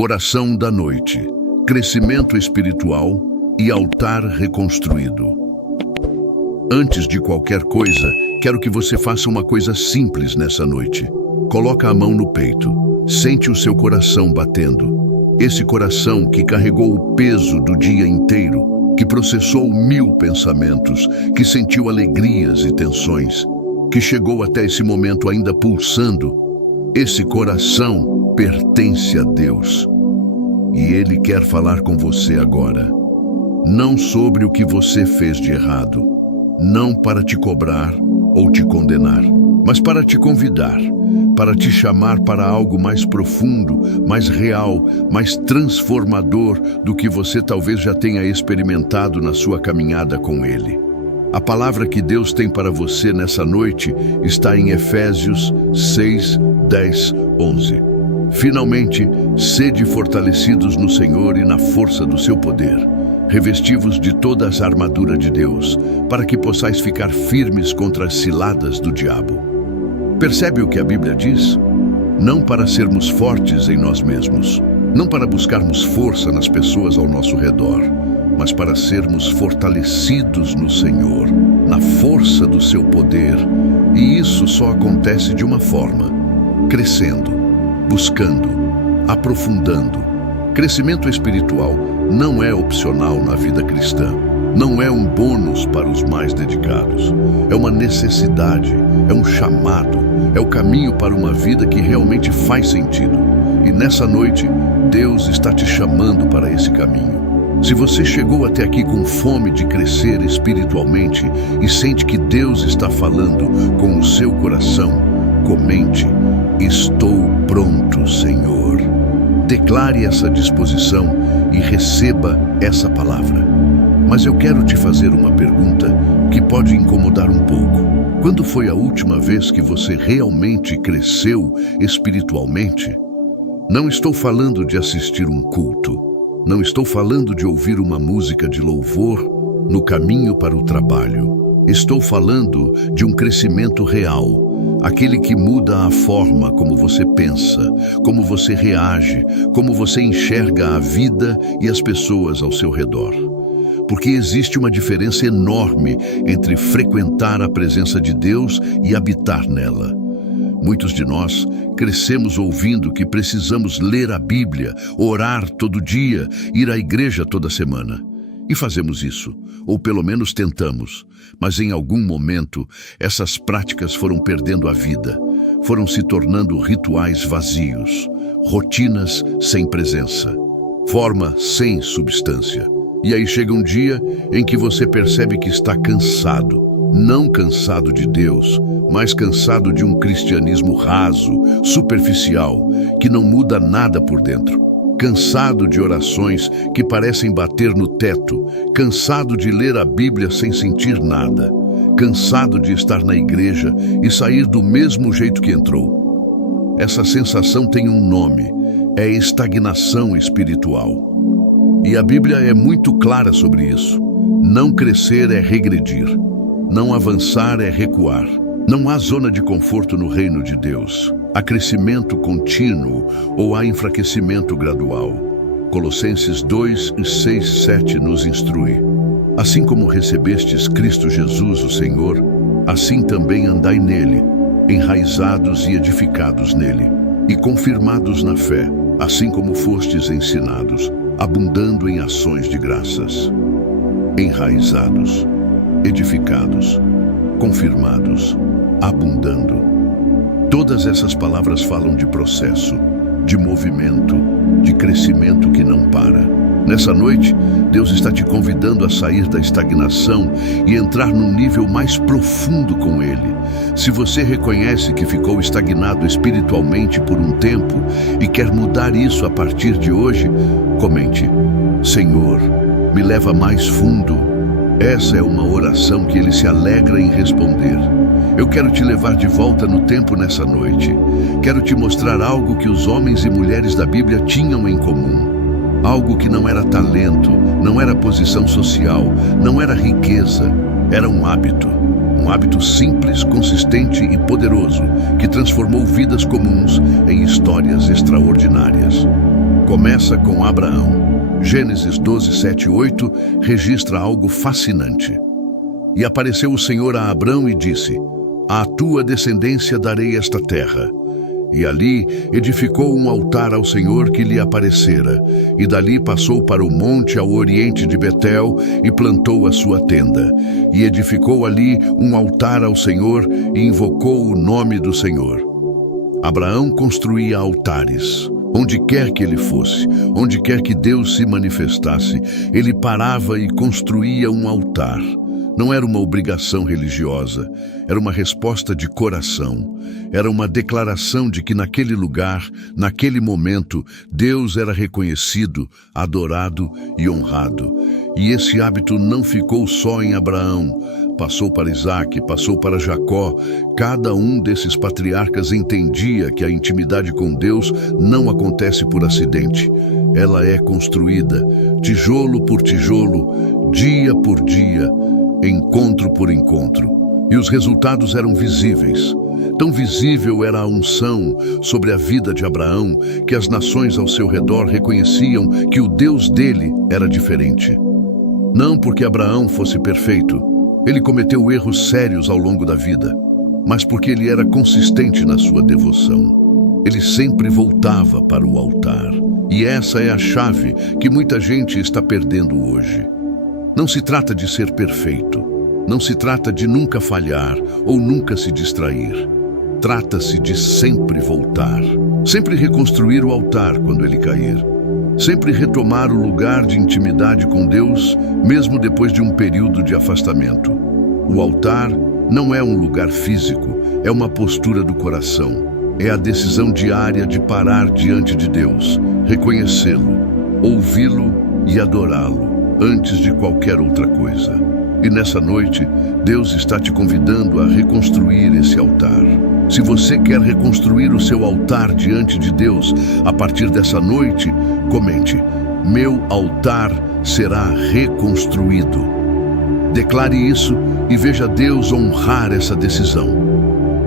Oração da noite, crescimento espiritual e altar reconstruído. Antes de qualquer coisa, quero que você faça uma coisa simples nessa noite. Coloca a mão no peito, sente o seu coração batendo. Esse coração que carregou o peso do dia inteiro, que processou 1000 pensamentos, que sentiu alegrias e tensões, que chegou até esse momento ainda pulsando. Esse coração pertence a Deus. E Ele quer falar com você agora. Não sobre o que você fez de errado. Não para te cobrar ou te condenar, mas para te convidar, para te chamar para algo mais profundo, mais real, mais transformador do que você talvez já tenha experimentado na sua caminhada com Ele. A palavra que Deus tem para você nessa noite está em Efésios 6, 10, 11. Finalmente, sede fortalecidos no Senhor e na força do seu poder, revestivos de toda a armadura de Deus, para que possais ficar firmes contra as ciladas do diabo. Percebe o que a Bíblia diz? Não para sermos fortes em nós mesmos, não para buscarmos força nas pessoas ao nosso redor, mas para sermos fortalecidos no Senhor, na força do seu poder. E isso só acontece de uma forma: crescendo, buscando, aprofundando. Crescimento espiritual não é opcional na vida cristã. Não é um bônus para os mais dedicados. É uma necessidade, é um chamado, é o caminho para uma vida que realmente faz sentido. E nessa noite, Deus está te chamando para esse caminho. Se você chegou até aqui com fome de crescer espiritualmente e sente que Deus está falando com o seu coração, comente: estou pronto, Senhor. Declare essa disposição e receba essa palavra. Mas eu quero te fazer uma pergunta que pode incomodar um pouco. Quando foi a última vez que você realmente cresceu espiritualmente? Não estou falando de assistir um culto. Não estou falando de ouvir uma música de louvor no caminho para o trabalho. Estou falando de um crescimento real. Aquele que muda a forma como você pensa, como você reage, como você enxerga a vida e as pessoas ao seu redor. Porque existe uma diferença enorme entre frequentar a presença de Deus e habitar nela. Muitos de nós crescemos ouvindo que precisamos ler a Bíblia, orar todo dia, ir à igreja toda semana. E fazemos isso, ou pelo menos tentamos, mas em algum momento essas práticas foram perdendo a vida, foram se tornando rituais vazios, rotinas sem presença, forma sem substância. E aí chega um dia em que você percebe que está cansado, não cansado de Deus, mas cansado de um cristianismo raso, superficial, que não muda nada por dentro. Cansado de orações que parecem bater no teto, cansado de ler a Bíblia sem sentir nada, cansado de estar na igreja e sair do mesmo jeito que entrou. Essa sensação tem um nome: é estagnação espiritual. E a Bíblia é muito clara sobre isso. Não crescer é regredir, não avançar é recuar. Não há zona de conforto no reino de Deus. Há crescimento contínuo ou há enfraquecimento gradual. Colossenses 2, 6, 7 nos instrui: assim como recebestes Cristo Jesus, o Senhor, assim também andai nele, enraizados e edificados nele, e confirmados na fé, assim como fostes ensinados, abundando em ações de graças. Enraizados, edificados, confirmados, abundando. Todas essas palavras falam de processo, de movimento, de crescimento que não para. Nessa noite, Deus está te convidando a sair da estagnação e entrar num nível mais profundo com Ele. Se você reconhece que ficou estagnado espiritualmente por um tempo e quer mudar isso a partir de hoje, comente: Senhor, me leva mais fundo. Essa é uma oração que Ele se alegra em responder. Eu quero te levar de volta no tempo nessa noite. Quero te mostrar algo que os homens e mulheres da Bíblia tinham em comum. Algo que não era talento, não era posição social, não era riqueza. Era um hábito. Um hábito simples, consistente e poderoso, que transformou vidas comuns em histórias extraordinárias. Começa com Abraão. Gênesis 12, 7 e 8 registra algo fascinante. E apareceu o Senhor a Abrão e disse: à tua descendência darei esta terra. E ali edificou um altar ao Senhor que lhe aparecera, e dali passou para o monte ao oriente de Betel e plantou a sua tenda. E edificou ali um altar ao Senhor e invocou o nome do Senhor. Abraão construía altares. Onde quer que ele fosse, onde quer que Deus se manifestasse, ele parava e construía um altar. Não era uma obrigação religiosa, era uma resposta de coração. Era uma declaração de que naquele lugar, naquele momento, Deus era reconhecido, adorado e honrado. E esse hábito não ficou só em Abraão. Passou para Isaac, passou para Jacó. Cada um desses patriarcas entendia que a intimidade com Deus não acontece por acidente. Ela é construída, tijolo por tijolo, dia por dia, encontro por encontro. E os resultados eram visíveis. Tão visível era a unção sobre a vida de Abraão que as nações ao seu redor reconheciam que o Deus dele era diferente. Não porque Abraão fosse perfeito. Ele cometeu erros sérios ao longo da vida, mas porque ele era consistente na sua devoção. Ele sempre voltava para o altar. E essa é a chave que muita gente está perdendo hoje. Não se trata de ser perfeito. Não se trata de nunca falhar ou nunca se distrair. Trata-se de sempre voltar. Sempre reconstruir o altar quando ele cair. Sempre retomar o lugar de intimidade com Deus, mesmo depois de um período de afastamento. O altar não é um lugar físico, é uma postura do coração. É a decisão diária de parar diante de Deus, reconhecê-lo, ouvi-lo e adorá-lo, antes de qualquer outra coisa. E nessa noite, Deus está te convidando a reconstruir esse altar. Se você quer reconstruir o seu altar diante de Deus, a partir dessa noite, comente: meu altar será reconstruído. Declare isso e veja Deus honrar essa decisão.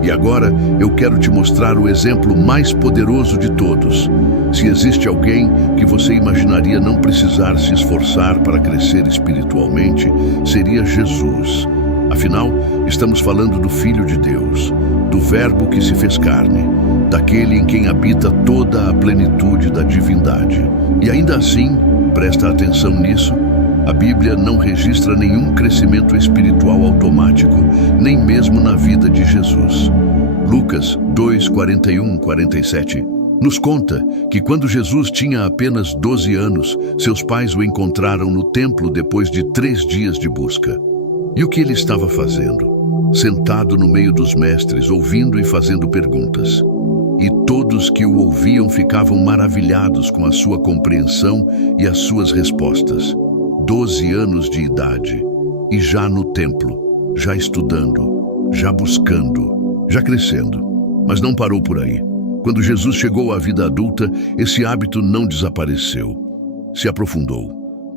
E agora eu quero te mostrar o exemplo mais poderoso de todos. Se existe alguém que você imaginaria não precisar se esforçar para crescer espiritualmente, seria Jesus. Afinal, estamos falando do Filho de Deus, do Verbo que se fez carne, daquele em quem habita toda a plenitude da divindade. E ainda assim, presta atenção nisso, a Bíblia não registra nenhum crescimento espiritual automático, nem mesmo na vida de Jesus. Lucas 2, 41, 47 nos conta que quando Jesus tinha apenas 12 anos, seus pais o encontraram no templo depois de 3 dias de busca. E o que ele estava fazendo? Sentado no meio dos mestres, ouvindo e fazendo perguntas. E todos que o ouviam ficavam maravilhados com a sua compreensão e as suas respostas. 12 anos de idade, e já no templo, já estudando, já buscando, já crescendo. Mas não parou por aí. Quando Jesus chegou à vida adulta, esse hábito não desapareceu. Se aprofundou.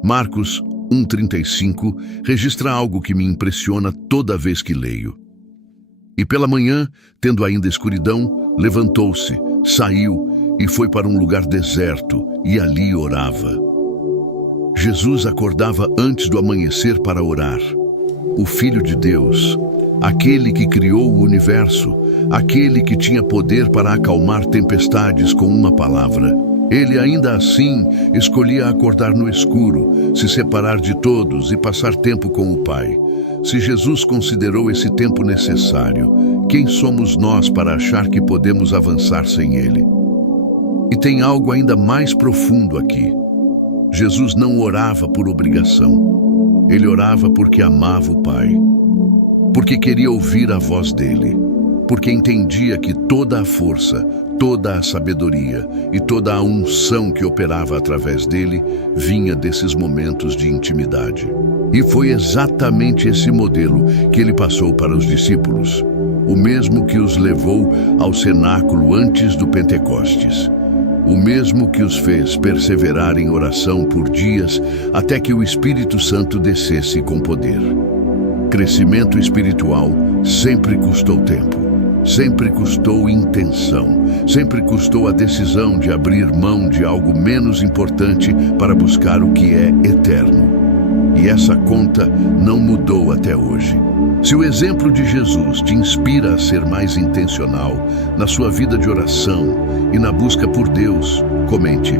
Marcos 1,35 registra algo que me impressiona toda vez que leio. E pela manhã, tendo ainda escuridão, levantou-se, saiu e foi para um lugar deserto e ali orava. Jesus acordava antes do amanhecer para orar. O Filho de Deus, aquele que criou o universo, aquele que tinha poder para acalmar tempestades com uma palavra. Ele ainda assim escolhia acordar no escuro, se separar de todos e passar tempo com o Pai. Se Jesus considerou esse tempo necessário, quem somos nós para achar que podemos avançar sem Ele? E tem algo ainda mais profundo aqui. Jesus não orava por obrigação. Ele orava porque amava o Pai, porque queria ouvir a voz dele, porque entendia que toda a força, toda a sabedoria e toda a unção que operava através dele vinha desses momentos de intimidade. E foi exatamente esse modelo que ele passou para os discípulos, o mesmo que os levou ao cenáculo antes do Pentecostes, o mesmo que os fez perseverar em oração por dias até que o Espírito Santo descesse com poder. Crescimento espiritual sempre custou tempo. Sempre custou intenção, sempre custou a decisão de abrir mão de algo menos importante para buscar o que é eterno. E essa conta não mudou até hoje. Se o exemplo de Jesus te inspira a ser mais intencional na sua vida de oração e na busca por Deus, comente: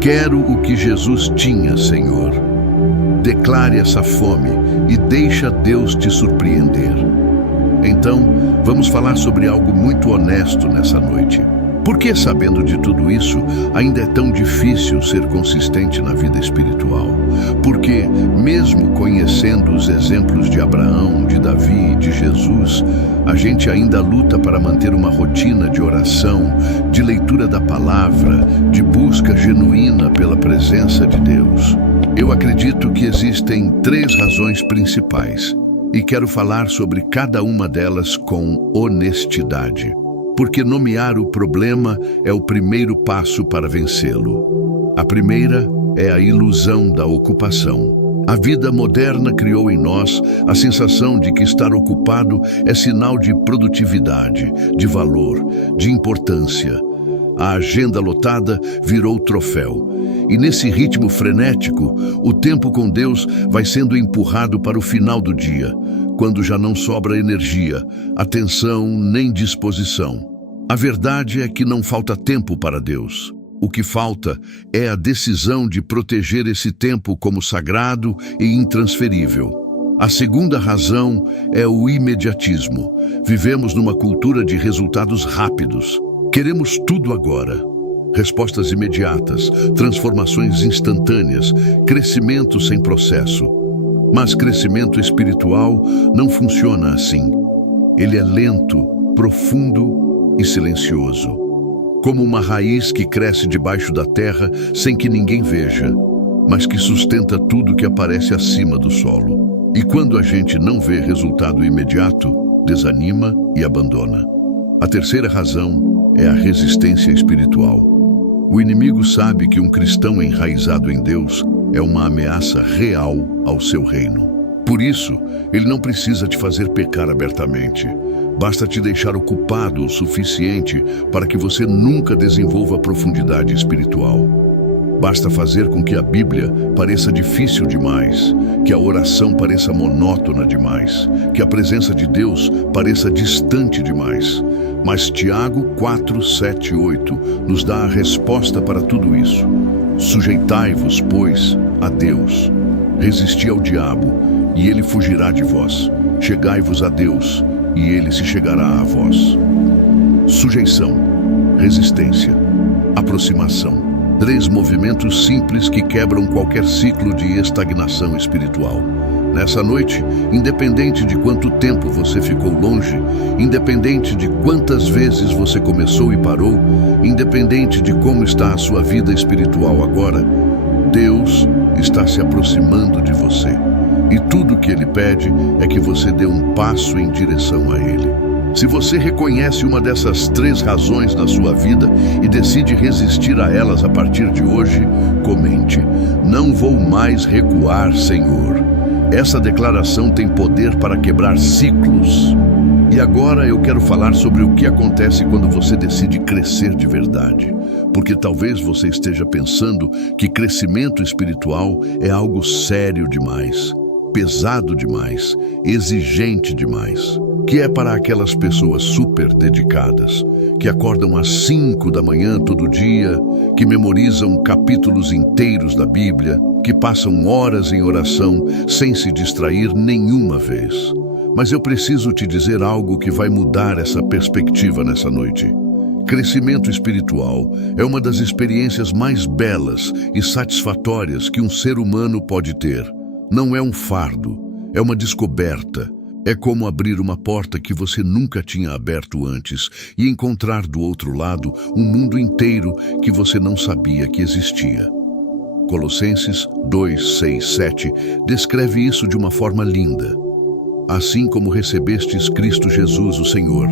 quero o que Jesus tinha, Senhor. Declare essa fome e deixa Deus te surpreender. Então, vamos falar sobre algo muito honesto nessa noite. Por que, sabendo de tudo isso, ainda é tão difícil ser consistente na vida espiritual? Porque, mesmo conhecendo os exemplos de Abraão, de Davi e de Jesus, a gente ainda luta para manter uma rotina de oração, de leitura da palavra, de busca genuína pela presença de Deus. Eu acredito que existem 3 razões principais, e quero falar sobre cada uma delas com honestidade. Porque nomear o problema é o primeiro passo para vencê-lo. A primeira é a ilusão da ocupação. A vida moderna criou em nós a sensação de que estar ocupado é sinal de produtividade, de valor, de importância. A agenda lotada virou troféu. E nesse ritmo frenético, o tempo com Deus vai sendo empurrado para o final do dia, quando já não sobra energia, atenção nem disposição. A verdade é que não falta tempo para Deus. O que falta é a decisão de proteger esse tempo como sagrado e intransferível. A segunda razão é o imediatismo. Vivemos numa cultura de resultados rápidos. Queremos tudo agora. Respostas imediatas, transformações instantâneas, crescimento sem processo. Mas crescimento espiritual não funciona assim. Ele é lento, profundo e silencioso. Como uma raiz que cresce debaixo da terra sem que ninguém veja, mas que sustenta tudo que aparece acima do solo. E quando a gente não vê resultado imediato, desanima e abandona. A terceira razão é a resistência espiritual. O inimigo sabe que um cristão enraizado em Deus é uma ameaça real ao seu reino. Por isso, ele não precisa te fazer pecar abertamente. Basta te deixar ocupado o suficiente para que você nunca desenvolva profundidade espiritual. Basta fazer com que a Bíblia pareça difícil demais, que a oração pareça monótona demais, que a presença de Deus pareça distante demais. Mas Tiago 4, 7 e 8 nos dá a resposta para tudo isso. Sujeitai-vos, pois, a Deus. Resisti ao diabo, e ele fugirá de vós. Chegai-vos a Deus, e ele se chegará a vós. Sujeição, resistência, aproximação. 3 movimentos simples que quebram qualquer ciclo de estagnação espiritual. Nessa noite, independente de quanto tempo você ficou longe, independente de quantas vezes você começou e parou, independente de como está a sua vida espiritual agora, Deus está se aproximando de você. E tudo o que Ele pede é que você dê um passo em direção a Ele. Se você reconhece uma dessas 3 razões na sua vida e decide resistir a elas a partir de hoje, comente: não vou mais recuar, Senhor. Essa declaração tem poder para quebrar ciclos. E agora eu quero falar sobre o que acontece quando você decide crescer de verdade. Porque talvez você esteja pensando que crescimento espiritual é algo sério demais, pesado demais, exigente demais. Que é para aquelas pessoas super dedicadas, que acordam às 5 da manhã todo dia, que memorizam capítulos inteiros da Bíblia, que passam horas em oração sem se distrair nenhuma vez. Mas eu preciso te dizer algo que vai mudar essa perspectiva nessa noite. Crescimento espiritual é uma das experiências mais belas e satisfatórias que um ser humano pode ter. Não é um fardo, é uma descoberta. É como abrir uma porta que você nunca tinha aberto antes e encontrar do outro lado um mundo inteiro que você não sabia que existia. Colossenses 2, 6, 7 descreve isso de uma forma linda. Assim como recebestes Cristo Jesus, o Senhor,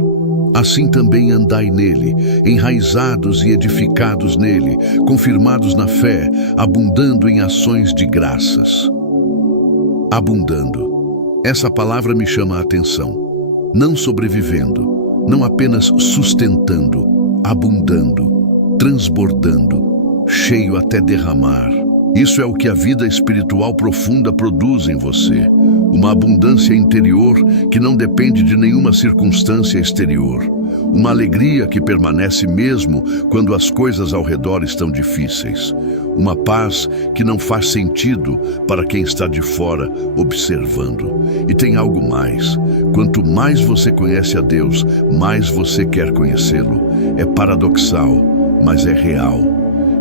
assim também andai nele, enraizados e edificados nele, confirmados na fé, abundando em ações de graças. Abundando. Essa palavra me chama a atenção. Não sobrevivendo, não apenas sustentando, abundando, transbordando, cheio até derramar. Isso é o que a vida espiritual profunda produz em você. Uma abundância interior que não depende de nenhuma circunstância exterior. Uma alegria que permanece mesmo quando as coisas ao redor estão difíceis. Uma paz que não faz sentido para quem está de fora observando. E tem algo mais. Quanto mais você conhece a Deus, mais você quer conhecê-lo. É paradoxal, mas é real.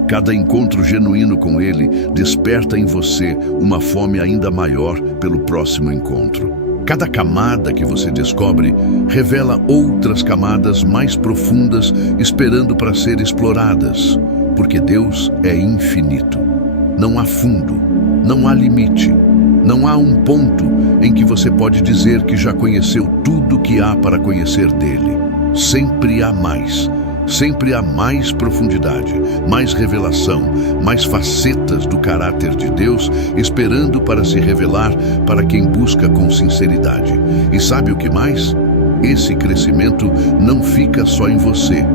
Cada encontro genuíno com Ele desperta em você uma fome ainda maior pelo próximo encontro. Cada camada que você descobre revela outras camadas mais profundas esperando para ser exploradas, porque Deus é infinito. Não há fundo, não há limite, não há um ponto em que você pode dizer que já conheceu tudo que há para conhecer dele. Sempre há mais. Sempre há mais profundidade, mais revelação, mais facetas do caráter de Deus esperando para se revelar para quem busca com sinceridade. E sabe o que mais? Esse crescimento não fica só em você,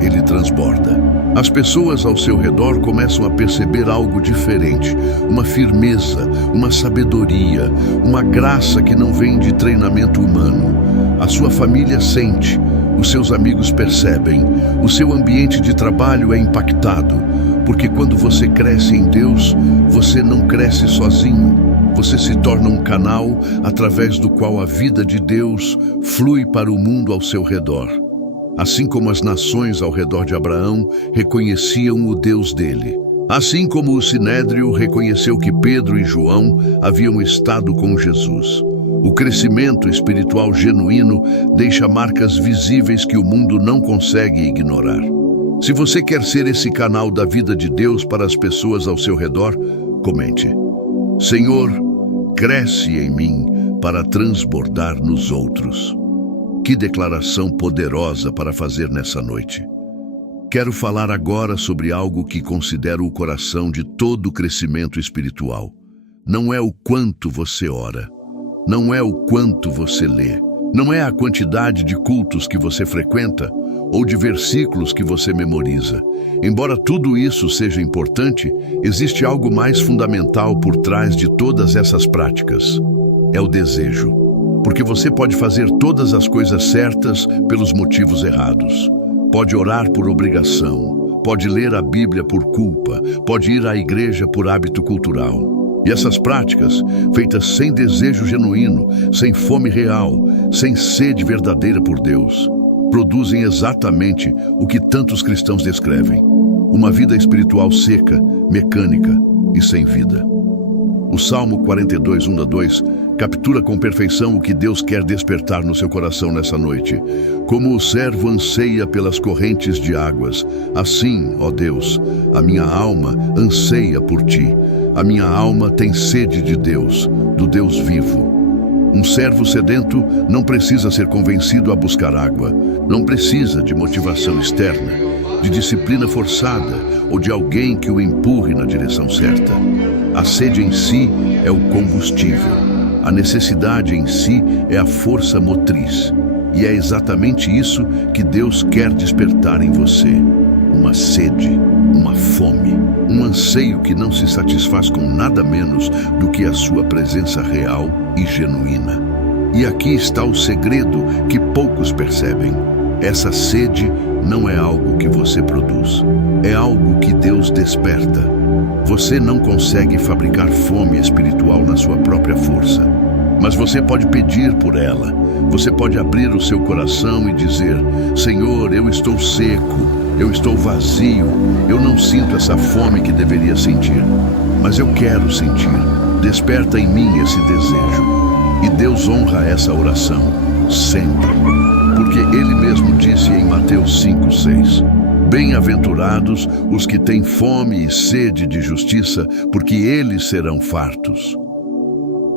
ele transborda. As pessoas ao seu redor começam a perceber algo diferente, uma firmeza, uma sabedoria, uma graça que não vem de treinamento humano. A sua família sente. Os seus amigos percebem, o seu ambiente de trabalho é impactado, porque quando você cresce em Deus, você não cresce sozinho. Você se torna um canal através do qual a vida de Deus flui para o mundo ao seu redor. Assim como as nações ao redor de Abraão reconheciam o Deus dele. Assim como o Sinédrio reconheceu que Pedro e João haviam estado com Jesus. O crescimento espiritual genuíno deixa marcas visíveis que o mundo não consegue ignorar. Se você quer ser esse canal da vida de Deus para as pessoas ao seu redor, comente: Senhor, cresce em mim para transbordar nos outros. Que declaração poderosa para fazer nessa noite. Quero falar agora sobre algo que considero o coração de todo o crescimento espiritual. Não é o quanto você ora. Não é o quanto você lê, não é a quantidade de cultos que você frequenta ou de versículos que você memoriza. Embora tudo isso seja importante, existe algo mais fundamental por trás de todas essas práticas. É o desejo. Porque você pode fazer todas as coisas certas pelos motivos errados. Pode orar por obrigação, pode ler a Bíblia por culpa, pode ir à igreja por hábito cultural. E essas práticas, feitas sem desejo genuíno, sem fome real, sem sede verdadeira por Deus, produzem exatamente o que tantos cristãos descrevem: uma vida espiritual seca, mecânica e sem vida. O Salmo 42, 1-2, captura com perfeição o que Deus quer despertar no seu coração nessa noite. Como o servo anseia pelas correntes de águas, assim, ó Deus, a minha alma anseia por ti. A minha alma tem sede de Deus, do Deus vivo. Um servo sedento não precisa ser convencido a buscar água, não precisa de motivação externa, de disciplina forçada ou de alguém que o empurre na direção certa. A sede em si é o combustível, a necessidade em si é a força motriz. E é exatamente isso que Deus quer despertar em você. Uma sede, uma fome, um anseio que não se satisfaz com nada menos do que a sua presença real e genuína. E aqui está o segredo que poucos percebem. Essa sede não é algo que você produz, é algo que Deus desperta. Você não consegue fabricar fome espiritual na sua própria força, mas você pode pedir por ela. Você pode abrir o seu coração e dizer: Senhor, eu estou seco, eu estou vazio, eu não sinto essa fome que deveria sentir, mas eu quero sentir. Desperta em mim esse desejo. E Deus honra essa oração, sempre. Porque Ele mesmo disse em Mateus 5:6, bem-aventurados os que têm fome e sede de justiça, porque eles serão fartos.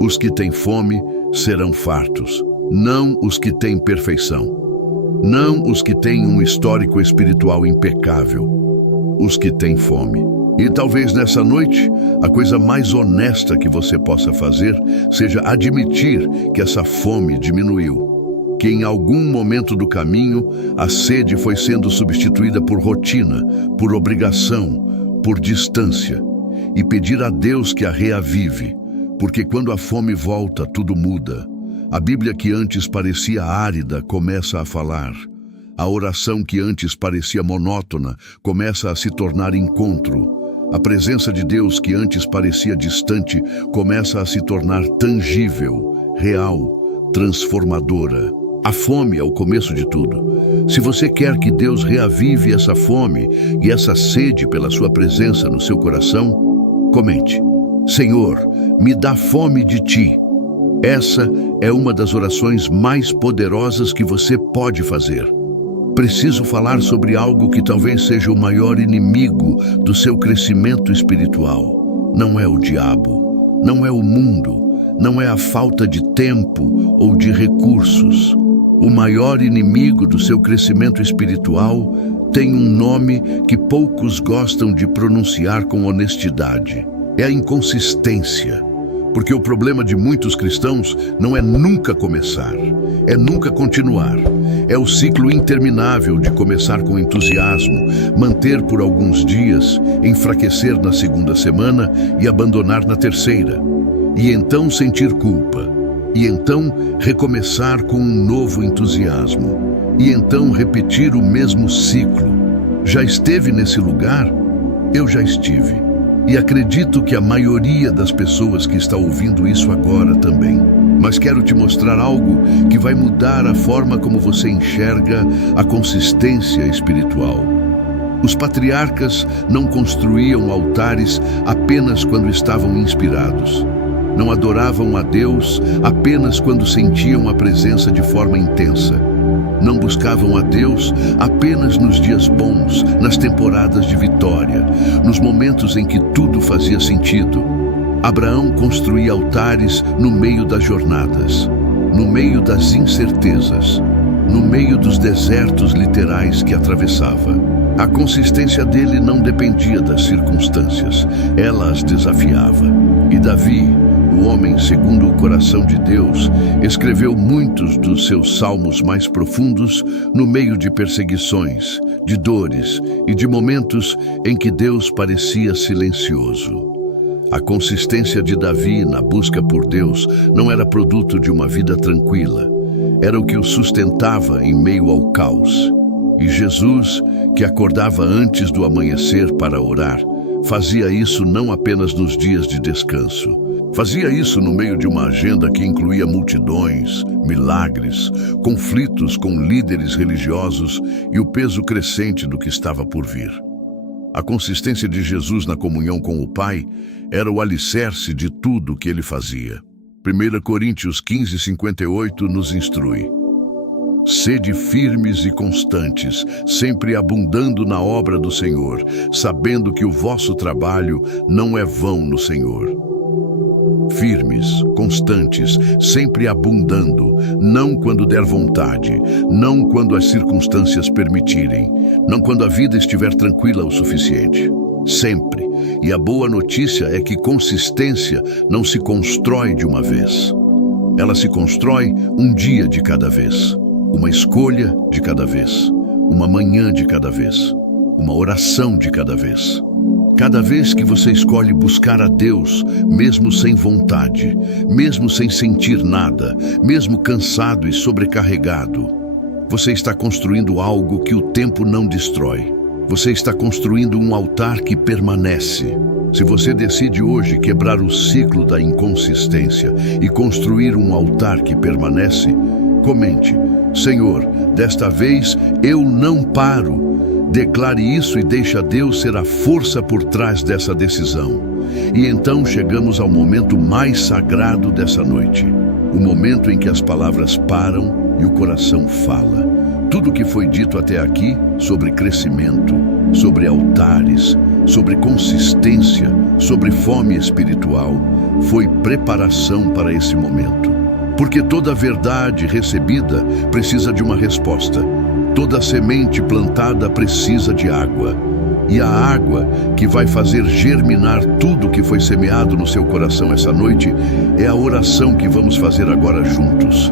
Os que têm fome serão fartos, não os que têm perfeição. Não os que têm um histórico espiritual impecável, os que têm fome. E talvez nessa noite, a coisa mais honesta que você possa fazer seja admitir que essa fome diminuiu. que em algum momento do caminho a sede foi sendo substituída por rotina, por obrigação, por distância, e pedir a Deus que a reavive, porque quando a fome volta, tudo muda. A Bíblia que antes parecia árida começa a falar. A oração que antes parecia monótona começa a se tornar encontro. A presença de Deus que antes parecia distante começa a se tornar tangível, real, transformadora. A fome é o começo de tudo. Se você quer que Deus reavive essa fome e essa sede pela sua presença no seu coração, comente: Senhor, me dá fome de Ti. Essa é uma das orações mais poderosas que você pode fazer. Preciso falar sobre algo que talvez seja o maior inimigo do seu crescimento espiritual. Não é o diabo, não é o mundo, não é a falta de tempo ou de recursos. O maior inimigo do seu crescimento espiritual tem um nome que poucos gostam de pronunciar com honestidade. É a inconsistência. Porque o problema de muitos cristãos não é nunca começar, é nunca continuar. É o ciclo interminável de começar com entusiasmo, manter por alguns dias, enfraquecer na segunda semana e abandonar na terceira. E então sentir culpa. E então recomeçar com um novo entusiasmo. E então repetir o mesmo ciclo. Já esteve nesse lugar? Eu já estive. E acredito que a maioria das pessoas que está ouvindo isso agora também. Mas quero te mostrar algo que vai mudar a forma como você enxerga a consistência espiritual. Os patriarcas não construíam altares apenas quando estavam inspirados. Não adoravam a Deus apenas quando sentiam a presença de forma intensa. Não buscavam a Deus apenas nos dias bons, nas temporadas de vitória, nos momentos em que tudo fazia sentido. Abraão construía altares no meio das jornadas, no meio das incertezas, no meio dos desertos literais que atravessava. A consistência dele não dependia das circunstâncias, ela as desafiava. E Davi, o homem segundo o coração de Deus, escreveu muitos dos seus salmos mais profundos no meio de perseguições, de dores e de momentos em que Deus parecia silencioso. A consistência de Davi na busca por Deus não era produto de uma vida tranquila, era o que o sustentava em meio ao caos. E Jesus, que acordava antes do amanhecer para orar, fazia isso não apenas nos dias de descanso. Fazia isso no meio de uma agenda que incluía multidões, milagres, conflitos com líderes religiosos e o peso crescente do que estava por vir. A consistência de Jesus na comunhão com o Pai era o alicerce de tudo o que ele fazia. 1 Coríntios 15:58 nos instrui: Sede firmes e constantes, sempre abundando na obra do Senhor, sabendo que o vosso trabalho não é vão no Senhor. Firmes, constantes, sempre abundando, não quando der vontade, não quando as circunstâncias permitirem, não quando a vida estiver tranquila o suficiente. Sempre. E a boa notícia é que consistência não se constrói de uma vez. Ela se constrói um dia de cada vez, uma escolha de cada vez, uma manhã de cada vez, uma oração de cada vez. Cada vez que você escolhe buscar a Deus, mesmo sem vontade, mesmo sem sentir nada, mesmo cansado e sobrecarregado, você está construindo algo que o tempo não destrói. Você está construindo um altar que permanece. Se você decide hoje quebrar o ciclo da inconsistência e construir um altar que permanece, comente: Senhor, desta vez eu não paro. Declare isso e deixe Deus ser a força por trás dessa decisão. E então chegamos ao momento mais sagrado dessa noite. O momento em que as palavras param e o coração fala. Tudo o que foi dito até aqui sobre crescimento, sobre altares, sobre consistência, sobre fome espiritual, foi preparação para esse momento. Porque toda verdade recebida precisa de uma resposta. Toda semente plantada precisa de água. E a água que vai fazer germinar tudo que foi semeado no seu coração essa noite é a oração que vamos fazer agora juntos.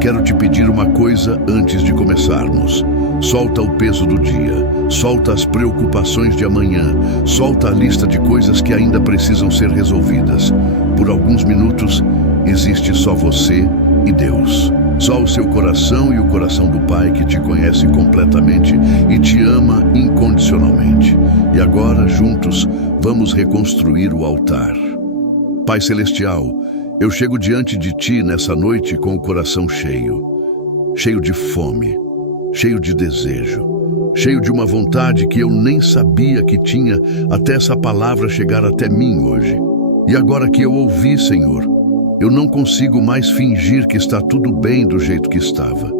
quero te pedir uma coisa antes de começarmos. Solta o peso do dia, solta as preocupações de amanhã, solta a lista de coisas que ainda precisam ser resolvidas. Por alguns minutos, existe só você e Deus. Só o seu coração e o coração do Pai que te conhece completamente e te ama incondicionalmente. E agora, juntos, vamos reconstruir o altar. Pai Celestial, eu chego diante de Ti nessa noite com o coração cheio de fome, cheio de desejo, cheio de uma vontade que eu nem sabia que tinha até essa palavra chegar até mim hoje. E agora que eu ouvi, Senhor, eu não consigo mais fingir que está tudo bem do jeito que estava.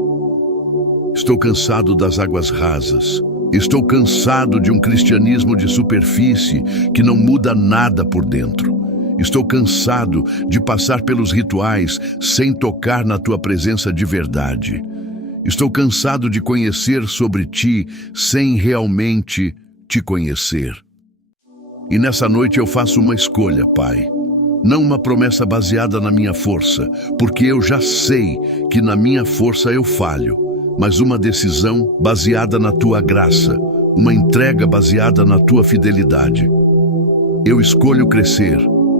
Estou cansado das águas rasas. Estou cansado de um cristianismo de superfície que não muda nada por dentro. Estou cansado de passar pelos rituais sem tocar na Tua presença de verdade. Estou cansado de conhecer sobre Ti sem realmente Te conhecer. E nessa noite eu faço uma escolha, Pai. Não uma promessa baseada na minha força, porque eu já sei que na minha força eu falho, mas uma decisão baseada na Tua graça, uma entrega baseada na Tua fidelidade. Eu escolho crescer,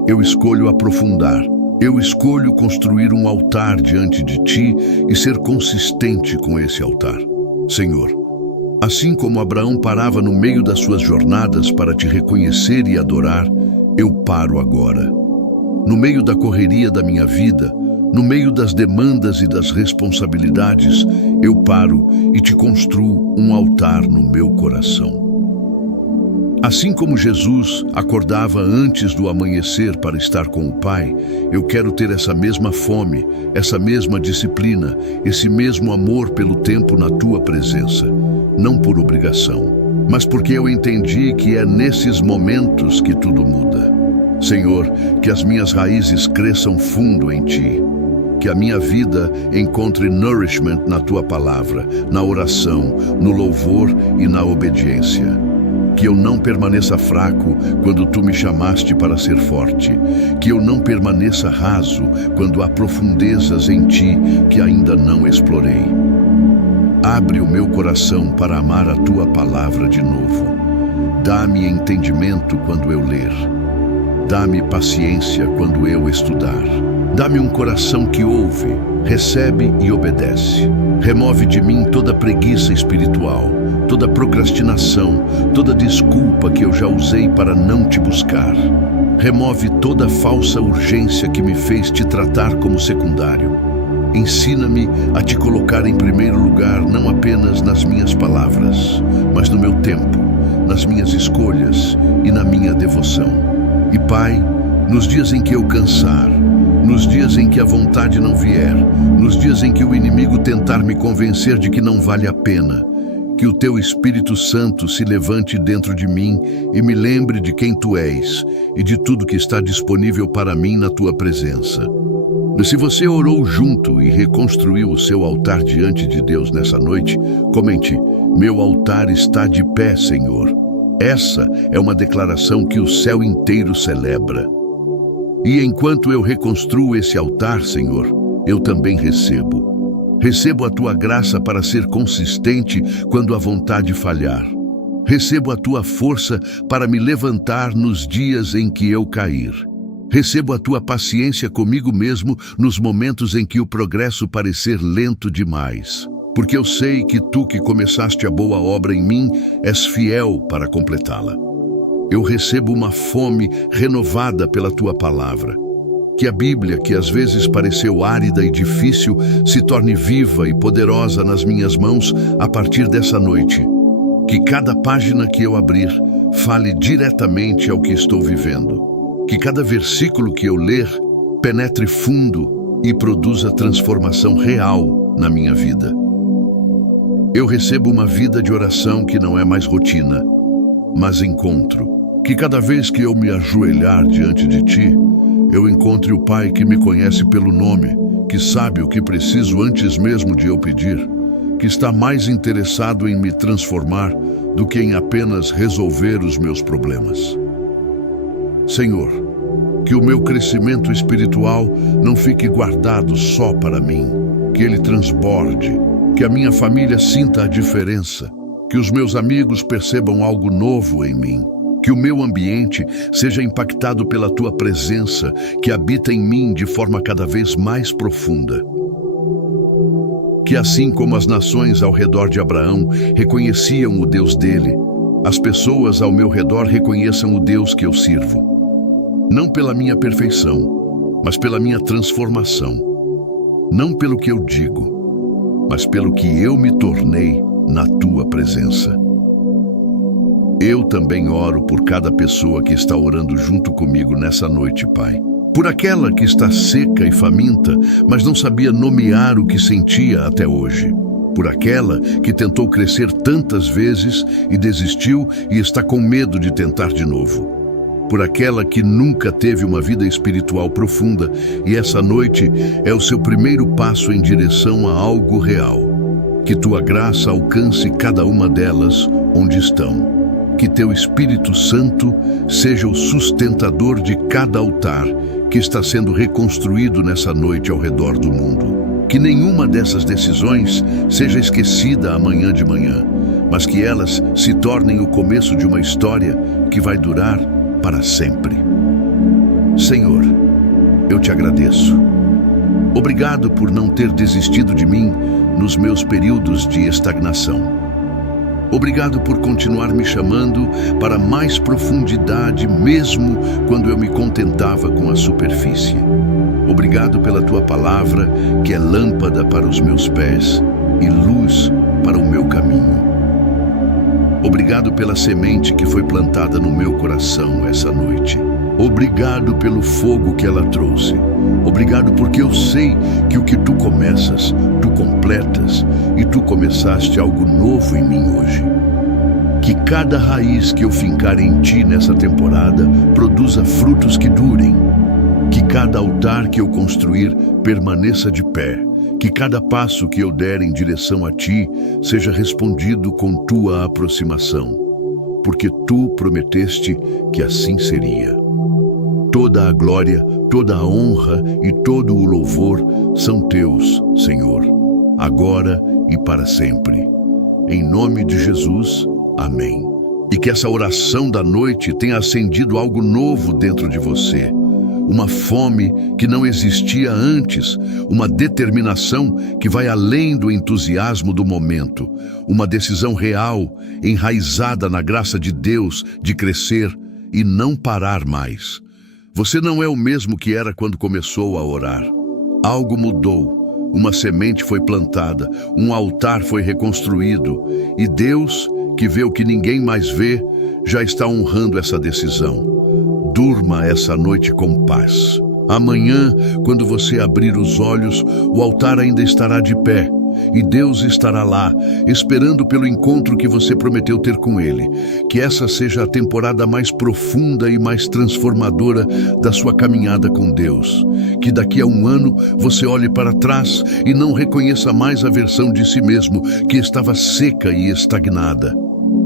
eu escolho aprofundar, eu escolho construir um altar diante de Ti e ser consistente com esse altar. Senhor, assim como Abraão parava no meio das suas jornadas para Te reconhecer e adorar, eu paro agora. No meio da correria da minha vida, no meio das demandas e das responsabilidades, eu paro e Te construo um altar no meu coração. Assim como Jesus acordava antes do amanhecer para estar com o Pai, eu quero ter essa mesma fome, essa mesma disciplina, esse mesmo amor pelo tempo na Tua presença. Não por obrigação, mas porque eu entendi que é nesses momentos que tudo muda. Senhor, que as minhas raízes cresçam fundo em Ti, que a minha vida encontre nourishment na Tua palavra, na oração, no louvor e na obediência. Que eu não permaneça fraco quando Tu me chamaste para ser forte, que eu não permaneça raso quando há profundezas em Ti que ainda não explorei. Abre o meu coração para amar a Tua palavra de novo. Dá-me entendimento quando eu ler. Dá-me paciência quando eu estudar. Dá-me um coração que ouve, recebe e obedece. Remove de mim toda preguiça espiritual, toda procrastinação, toda desculpa que eu já usei para não Te buscar. Remove toda falsa urgência que me fez Te tratar como secundário. Ensina-me a Te colocar em primeiro lugar, não apenas nas minhas palavras, mas no meu tempo, nas minhas escolhas e na minha devoção. E Pai, nos dias em que eu cansar, nos dias em que a vontade não vier, nos dias em que o inimigo tentar me convencer de que não vale a pena, que o Teu Espírito Santo se levante dentro de mim e me lembre de quem Tu és e de tudo que está disponível para mim na Tua presença. E se você orou junto e reconstruiu o seu altar diante de Deus nessa noite, comente: meu altar está de pé, Senhor. Essa é uma declaração que o céu inteiro celebra. E enquanto eu reconstruo esse altar, Senhor, eu também recebo. Recebo a Tua graça para ser consistente quando a vontade falhar. Recebo a Tua força para me levantar nos dias em que eu cair. Recebo a Tua paciência comigo mesmo nos momentos em que o progresso parecer lento demais. Porque eu sei que Tu que começaste a boa obra em mim, és fiel para completá-la. Eu recebo uma fome renovada pela Tua palavra. Que a Bíblia, que às vezes pareceu árida e difícil, se torne viva e poderosa nas minhas mãos a partir dessa noite. Que cada página que eu abrir fale diretamente ao que estou vivendo. Que cada versículo que eu ler penetre fundo e produza transformação real na minha vida. Eu recebo uma vida de oração que não é mais rotina, mas encontro. Que cada vez que eu me ajoelhar diante de Ti, eu encontre o Pai que me conhece pelo nome, que sabe o que preciso antes mesmo de eu pedir, que está mais interessado em me transformar do que em apenas resolver os meus problemas. Senhor, que o meu crescimento espiritual não fique guardado só para mim, que ele transborde, que a minha família sinta a diferença, que os meus amigos percebam algo novo em mim, que o meu ambiente seja impactado pela tua presença, que habita em mim de forma cada vez mais profunda. Que assim como as nações ao redor de Abraão reconheciam o Deus dele, as pessoas ao meu redor reconheçam o Deus que eu sirvo. Não pela minha perfeição, mas pela minha transformação. Não pelo que eu digo, mas pelo que eu me tornei na tua presença. Eu também oro por cada pessoa que está orando junto comigo nessa noite, Pai. Por aquela que está seca e faminta, mas não sabia nomear o que sentia até hoje. Por aquela que tentou crescer tantas vezes e desistiu e está com medo de tentar de novo. Por aquela que nunca teve uma vida espiritual profunda e essa noite é o seu primeiro passo em direção a algo real. Que tua graça alcance cada uma delas onde estão. Que teu Espírito Santo seja o sustentador de cada altar que está sendo reconstruído nessa noite ao redor do mundo. Que nenhuma dessas decisões seja esquecida amanhã de manhã, mas que elas se tornem o começo de uma história que vai durar para sempre. Senhor, eu te agradeço. Obrigado por não ter desistido de mim nos meus períodos de estagnação. Obrigado por continuar me chamando para mais profundidade, mesmo quando eu me contentava com a superfície. Obrigado pela tua palavra, que é lâmpada para os meus pés e luz para o meu caminho. Obrigado pela semente que foi plantada no meu coração essa noite. Obrigado pelo fogo que ela trouxe. Obrigado porque eu sei que o que tu começas, tu completas, e tu começaste algo novo em mim hoje. Que cada raiz que eu fincar em ti nessa temporada produza frutos que durem. Que cada altar que eu construir permaneça de pé. Que cada passo que eu der em direção a ti seja respondido com tua aproximação. Porque tu prometeste que assim seria. Toda a glória, toda a honra e todo o louvor são teus, Senhor, agora e para sempre. Em nome de Jesus, amém. E que essa oração da noite tenha acendido algo novo dentro de você. Uma fome que não existia antes, uma determinação que vai além do entusiasmo do momento, uma decisão real, enraizada na graça de Deus de crescer e não parar mais. Você não é o mesmo que era quando começou a orar. Algo mudou, uma semente foi plantada, um altar foi reconstruído, e Deus, que vê o que ninguém mais vê, já está honrando essa decisão. Durma essa noite com paz. Amanhã, quando você abrir os olhos, o altar ainda estará de pé, e Deus estará lá, esperando pelo encontro que você prometeu ter com Ele. Que essa seja a temporada mais profunda e mais transformadora da sua caminhada com Deus. Que daqui a um ano você olhe para trás e não reconheça mais a versão de si mesmo que estava seca e estagnada.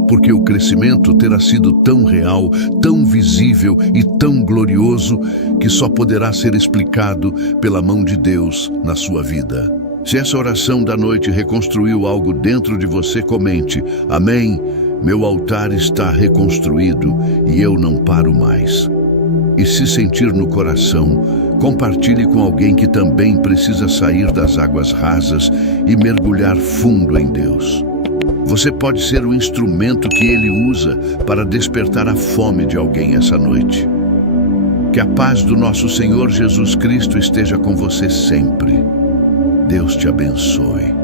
Porque o crescimento terá sido tão real, tão visível e tão glorioso que só poderá ser explicado pela mão de Deus na sua vida. Se essa oração da noite reconstruiu algo dentro de você, comente: amém, meu altar está reconstruído e eu não paro mais. E se sentir no coração, compartilhe com alguém que também precisa sair das águas rasas e mergulhar fundo em Deus. Você pode ser o instrumento que Ele usa para despertar a fome de alguém essa noite. Que a paz do nosso Senhor Jesus Cristo esteja com você sempre. Deus te abençoe.